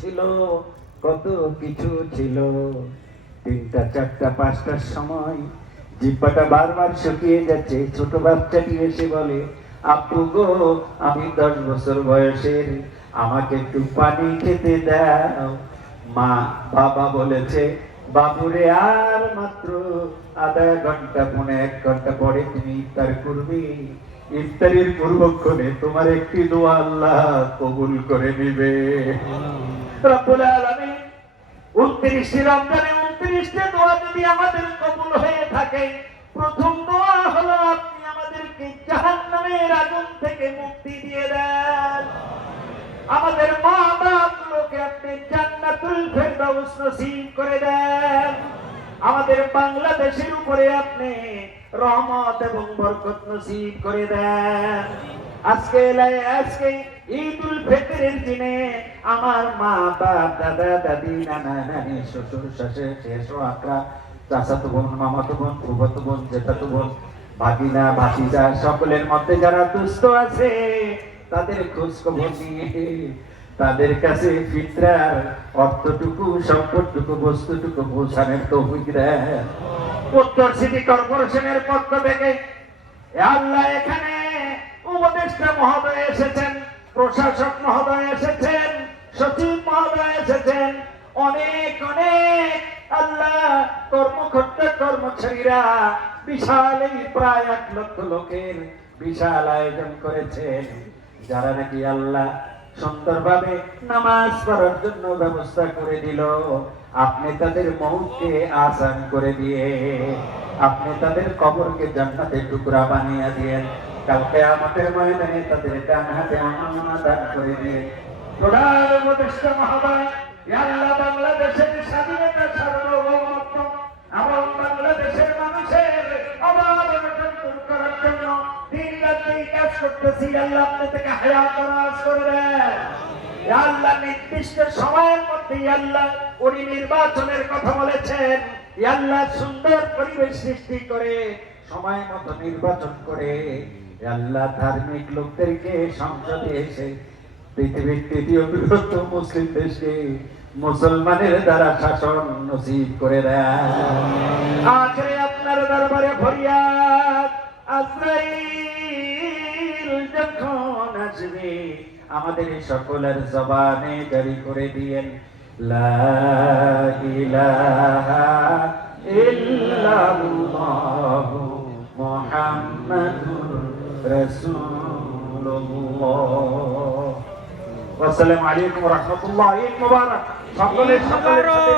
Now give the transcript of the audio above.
ছিল, কত কিছু ছিল। তিনটা, চারটা, পাঁচটার সময় জিব্বাটা বারবার শুকিয়ে যাচ্ছে। ছোট বাচ্চাটি এসে বলে, আপু গো, আমি দশ বছর বয়সের, আমাকে একটু পানি খেতে দাও। মা, বাবা বলেছে, বাবুরে, আর মাত্র আধা ঘণ্টা, পৌনে এক ঘণ্টা পরে তুমি ইফতার করবে। ইফতারির পূর্বক্ষণে তোমার একটি দোয়া আল্লাহ কবুল করে নিবে। আমাদের কবুল হয়ে থাকে, প্রথম দোয়া হলো আপনি আমাদেরকে জাহান্নামের আগুন থেকে মুক্তি দিয়ে দেন। আমাদের মা বাপ গুলোকে আপনি করে দেন। আমাদের বাংলাদেশের উপরে আপনি রহমত এবং বরকত নসিব করে দেন। আজকে আজকে ঈদুল ফিতরের দিনে আমার মা, বাপ, দাদা, দাদি, নানা, নানি, শ্বশুর, শাশুড়ি, শেষ আকরা চাচাতো বোন, মামাতো বোন, ফুফাতো বোন, জেঠাতো বোন, ভাগিনা, ভাতিজা, সকলের মধ্যে যারা দুস্থ আছে, তাদের খোঁজ খবর নিয়ে, তাদের কাছে ফিতরার অর্থটুকু, সম্পদটুকু, বস্তুটুকু পৌঁছানোর তৌফিক দেন উত্তর সিটি কর্পোরেশনের পক্ষ থেকে আল্লাহ এখানে উপদেষ্টা মহোদয় এসেছেন। প্রশাসক মহোদয় এসেছেন, সচিব মহোদয় এসেছেন। অনেক অনেক আল্লাহ কর্মকর্তা কর্মচারীরা বিশাল এই প্রায় এক লক্ষ লোকের বিশাল আয়োজন করেছেন। যারা নাকি আল্লাহ সুন্দরভাবে নামাজ পড়ার জন্য ব্যবস্থা করে দিল, আপনি তাদের মৌতকে আসান করে দিয়ে, আপনি তাদের কবরকে জান্নাতের টুকরা বানিয়ে দিয়েন। কালকে আমাদের ময়দানে তাদের ডান হাতে আমানা দান করে দিয়ে প্রধান উপদেষ্টা মহোদয় আল্লাহ বাংলাদেশের স্বাধীনতা সার্বভৌমত্ব এবং বাংলাদেশের মানুষের অভাব অনটন দূর করার জন্য দিন রাত এই কাজ করতেছি আল্লাহ আপনি থেকে হায়াত করাজ করে দেন আল্লাহ নির্দিষ্ট সময়ের মধ্যে আল্লাহ উনি নির্বাচনের কথা বলেছেন। আল্লাহ সুন্দর পরিবেশ সৃষ্টি করে, সময় মতো নির্বাচন করে। আল্লাহ ধার্মিক লোকদেরকে সংসদে এসে পৃথিবীর তৃতীয় বৃহত্তম মুসলিম দেশকে মুসলমানের দ্বারা শাসন নসিব করে দেয়। আখরে আপনার দরবারে ফরিয়াদ, আজরাইল যখন আসবে, আমাদের সকলের জবানে জারি করে দিয়েন, লা ইলাহা ইল্লাল্লাহু। আসসালামু আলাইকুম ওয়া রাহমাতুল্লাহ ঈদ মুবারক সকলের সকলের সাথে